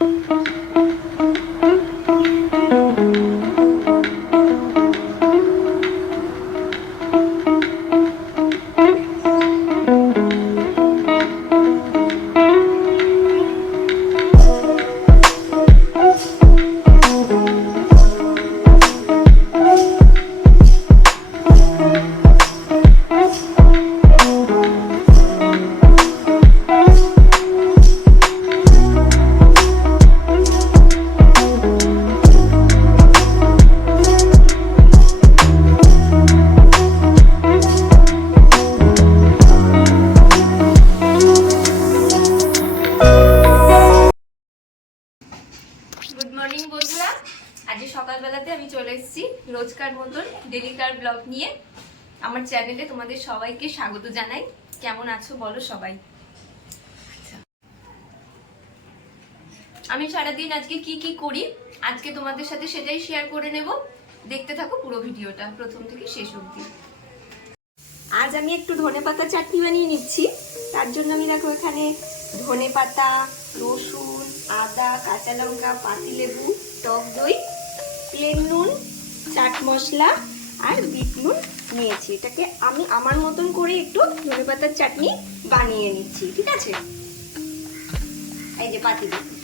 嗯。ডেলিকার blog নিয়ে আমার চ্যানেলে তোমাদের সবাইকে স্বাগত জানাই। কেমন আছো বলো সবাই? আচ্ছা। আমি সারাদিন আজকে কি কি করি, আজকে তোমাদের সাথে সেটাই শেয়ার করে নেব। দেখতে থাকো পুরো ভিডিওটা, প্রথম থেকে শেষ অবধি। আজ আমি একটু ধনে পাতা চাটনি বানিয়ে নিচ্ছি। তার জন্য আমি দেখো এখানে ধনে পাতা, রসুন, আদা, কাঁচা লঙ্কা, পাতিলেবু, টক দই প্লেন নুন, চাট মশলা আর বিট নুন নিয়েছি। এটাকে আমি আমার মতন করে একটু ধনে পাতার চাটনি বানিয়ে নিচ্ছি, ঠিক আছে? এই যে পাতিলেবু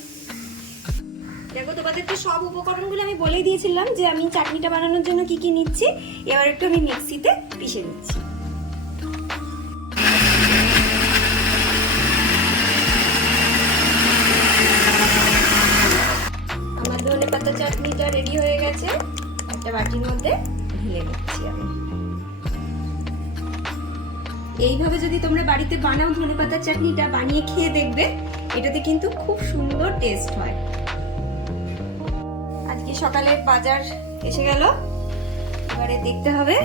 দেখো তোমাদেরকে সব উপকরণগুলো আমি বলেই দিয়েছিলাম যে আমি চাটনিটা বানানোর জন্য কি কি নিচ্ছি। এবার একটু আমি মিক্সিতে পিষে নিচ্ছি। আমার ধনে পাতা চাটনিটা রেডি হয়ে গেছে। একটা বাটির মধ্যে ঢেলে নিচ্ছি আমি। এইভাবে যদি তোমরা বাড়িতে বানাও ধনে পাতার চাটনিটা, বানিয়ে খেয়ে দেখবে, এটাতে কিন্তু খুব সুন্দর টেস্ট হয়। আজকে সকালে বাজার এসে গেল। এবারে দেখতে হবে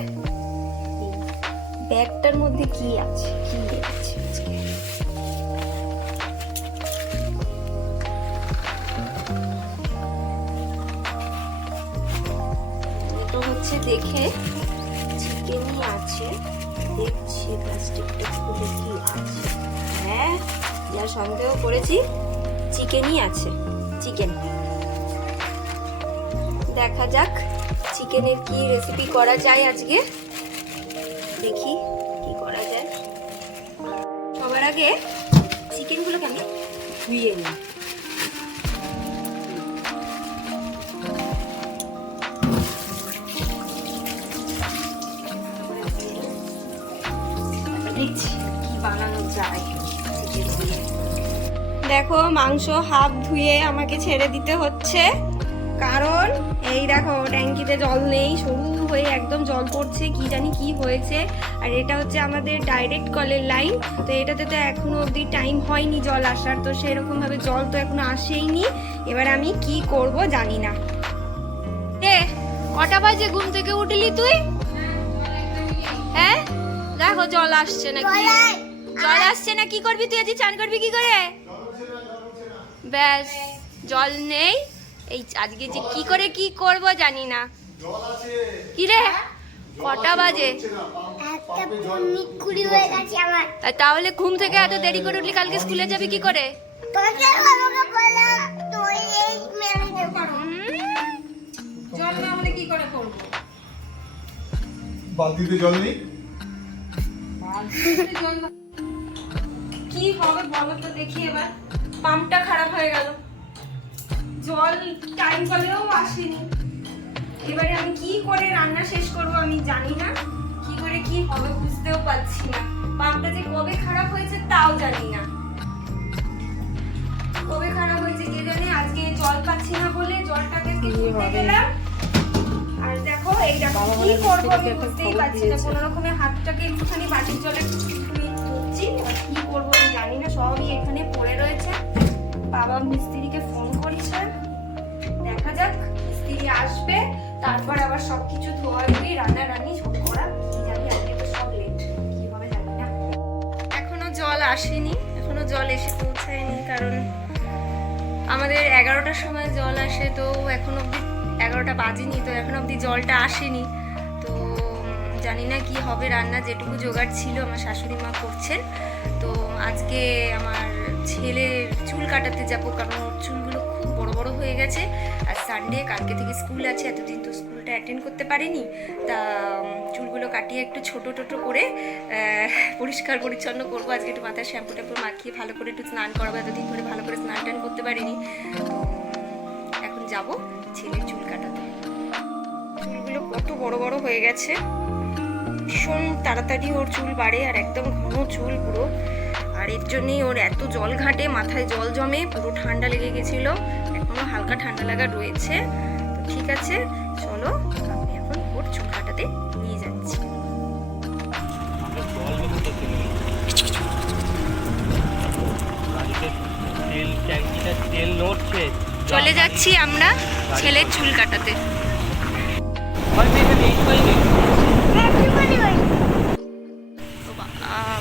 ব্যাগটার মধ্যে কি আছে। কি হচ্ছে দেখে চিকেনই আছে। দেখছি প্লাস্টিকটা খুলে কি আছে। হ্যাঁ যা সন্দেহ করেছি, চিকেনই আছে, চিকেন। দেখা যাক চিকেনের কি রেসিপি করা যায় আজকে। দেখি কি করা যায়। সবার আগে চিকেনগুলোকে আমি ধুয়ে নিই। দেখছি কি বানানো যায়। দেখো মাংস হাফ ধুয়ে আমাকে ছেড়ে দিতে হচ্ছে। কারণ এই দেখো ট্যাঙ্কিতে জল নেই সরু হয়ে একদম জল পড়ছে কি জানি কি হয়েছে। আর এটা হচ্ছে আমাদের ডাইরেক্ট কলের লাইন তো এটাতে তো এখনও অবধি টাইম হয়নি জল আসার তো সেরকমভাবে জল তো এখনও আসেইনি। এবার আমি কি করব জানি না। এ কটা বাজে ঘুম থেকে উঠলি তুই? হ্যাঁ? দেখো জল আসছে নাকি? জল আসছে না কি করবি তুই? আজ চান করবি কি করে? ব্যাস জল নেই। এই আজকে যে কি করে কি করব জানি না। কি রে? কটা বাজে? হয়ে গেছে আমার। তা তাহলে ঘুম থেকে এত দেরি করে উঠলি কালকে স্কুলে যাবি কি করে? তোকে আমাকে বলা কি হবে বলো তো দেখি এবার। পাম্পটা খারাপ হয়ে গেল। জল টাইম কলেও আসেনি। এবারে আমি কি করে রান্না শেষ করব আমি জানি না। কি করে কি হবে বুঝতেও পারছি না। পাম্পটা যে কবে খারাপ হয়েছে তাও জানি না। কবে খারাপ হয়েছে কে জানে? আজকে জল পাচ্ছি না বলে জলটাকে গেলাম দেখো এই দেখো কি করব? আমি বুঝতেই পারছি না। কোনো রকমে হাতটাকে একটুখানি বাটির জলে ধুচ্ছি কি করব আমি জানি না সবই এখানে পড়ে রয়েছে। বাবা মিস্ত্রিকে ফোন করছে। দেখা যাক মিস্ত্রি আসবে। তারপর আবার সবকিছু ধোয়াধুয়ি রান্না রান্নি সব করা। কি জানি আজকে তো সব লেট জানি না। এখনও জল আসেনি। এখনও জল এসে পৌঁছায়নি কারণ আমাদের এগারোটার সময় জল আসে তো এখন অবধি এগারোটা বাজেনি, তো এখন অবধি জলটা আসেনি। তো জানি না কি হবে রান্না, যেটুকু জোগাড় ছিল আমার শাশুড়ি মা করছেন। তো আজকে আমার ছেলে চুল কাটাতে যাব, কারণ ওর চুলগুলো খুব বড় বড় হয়ে গেছে। আর সানডে কালকে থেকে স্কুল আছে, এতদিন তো স্কুলটা অ্যাটেন্ড করতে পারিনি। তা চুলগুলো কাটিয়ে একটু ছোট টোটো করে পরিষ্কার পরিচ্ছন্ন করব। আজকে একটু মাথায় শ্যাম্পু ট্যাম্পু মাখিয়ে ভালো করে একটু স্নান করাবো। এতদিন ধরে ভালো করে স্নান টান করতে পারিনি। এখন যাব। ছেলের চুল কাটাতে। চুলগুলো কত বড় বড় হয়ে গেছে। ভীষণ তাড়াতাড়ি ওর চুল বাড়ে আর একদম ঘন চুল পুরো। আর এর জন্যই ওর এত জল ঘাটে, মাথায় জল জমে, পুরো ঠান্ডা লেগে গেছিল। এখনও হালকা ঠান্ডা লাগা রয়েছে। তো ঠিক আছে, চলো আমি এখন ওর চুল কাটাতে নিয়ে যাচ্ছি। তেল, ট্যাঙ্কিটা তেল নড়ছে। চলে যাচ্ছি আমরা ছেলের চুল কাটাতে।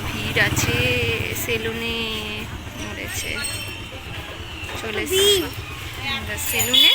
ভিড় আছে সেলুনে মরেছে। চলে সেলুনে।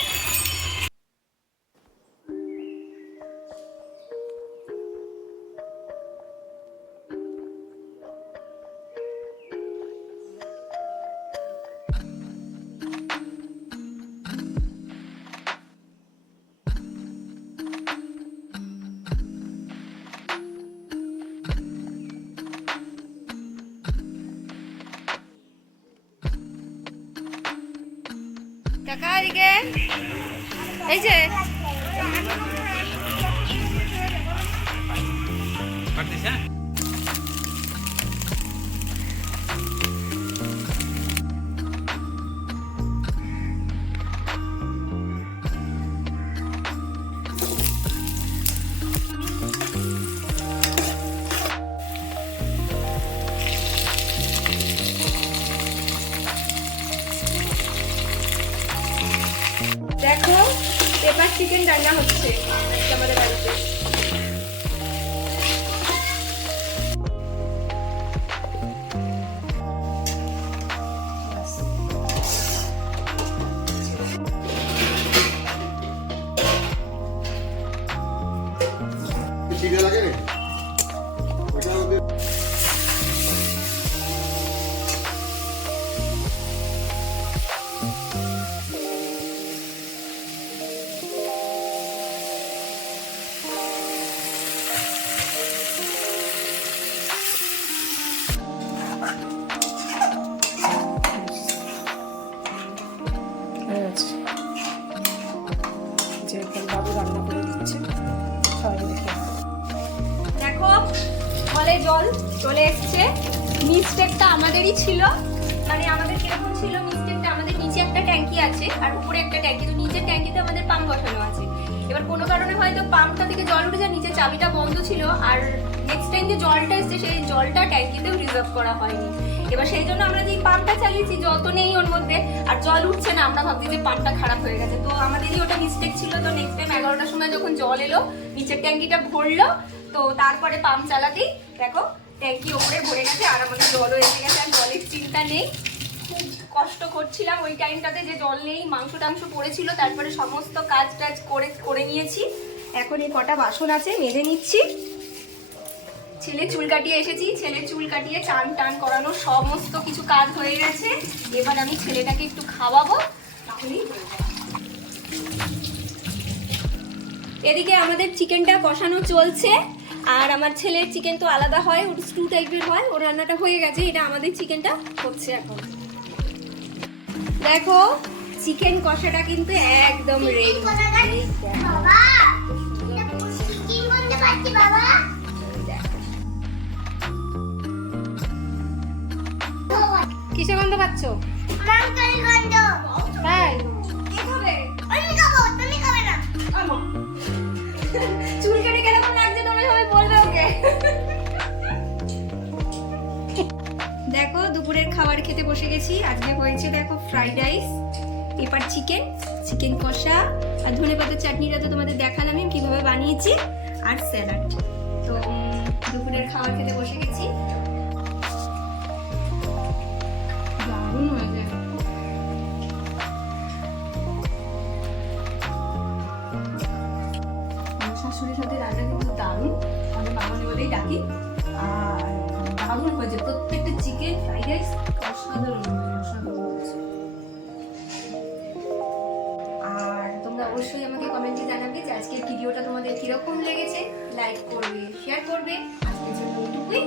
এদিকে। এই যে। চিকেন রান্না হচ্ছে আমাদের বাড়িতে। লাগে আমাদেরই ছিল। মানে আমাদের কীরকম ছিল মিস্টেকটা, আমাদের নিচে একটা ট্যাঙ্কি আছে আর উপরে একটা ট্যাঙ্কি। তো নিচের ট্যাঙ্কিতে আমাদের পাম্প বসানো আছে। এবার কোনো কারণে হয়তো পাম্পটা থেকে জল উঠে যায় নিচে চাবিটা বন্ধ ছিল আর নেক্সট টাইম যে জলটা এসছে, সেই জলটা ট্যাঙ্কিতেও রিজার্ভ করা হয়নি। এবার সেই জন্য আমরা যে পাম্পটা চালিয়েছি, যত নেই ওর মধ্যে, আর জল উঠছে না, আমরা ভাবছি যে পাম্পটা খারাপ হয়ে গেছে। তো আমাদেরই ওটা মিস্টেক ছিল। তো নেক্সট টাইম এগারোটার সময় যখন জল এলো, নিচের ট্যাঙ্কিটা ভরলো, তো তারপরে পাম্প চালাতেই দেখো ট্যাঙ্কি ওপরে ভরে গেছে আর আমাদের জলও এসে গেছে, আর জলের চিন্তা নেই। খুব কষ্ট করছিলাম ওই টাইমটাতে যে জল নেই, মাংস টাংস পড়েছিল, তারপরে সমস্ত কাজ টাজ করে করে নিয়েছি। এখন এই কটা বাসন আছে, মেজে নিচ্ছি। ছেলে চুল কাটিয়ে এসেছি ছেলে চুল কাটিয়ে চান টান করানো সমস্ত কিছু কাজ হয়ে গেছে। এবার আমি ছেলেটাকে একটু খাওয়াবো, তাহলেই। এদিকে আমাদের চিকেনটা কষানো চলছে। আর আমার ছেলের চিকেন তো আলাদা হয় ওর স্টু টাইপের হয় ওর রান্নাটা হয়ে গেছে এটা আমাদের চিকেনটা হচ্ছে এখন। দেখো চিকেন কষাটা কিন্তু একদম রেডি কিসে গন্ধ পাচ্ছ? তাই। চুল দুপুরের খাবার খেতে বসে গেছি। আজকে হয়েছে দেখো fried rice pepper chicken chicken কষা, আর ধনে পাতার চাটনিটা তো তোমাদের দেখালাম আমি কীভাবে বানিয়েছি, আর স্যালাড তো দুপুরের খাবার খেতে বসে গেছি। দারুণ শাশুড়ির সাথে রান্না কিন্তু দারুণ। আমি মামনি বলেই ডাকি। আর দারুণ হয়েছে প্রত্যেকটা চিকেন ফ্রাইড রাইস অসাধারণ আর তোমরা অবশ্যই আমাকে কমেন্টে জানাবে যে আজকের ভিডিওটা তোমাদের কীরকম লেগেছে। লাইক করবে শেয়ার করবে। আজকের জন্য এটুকুই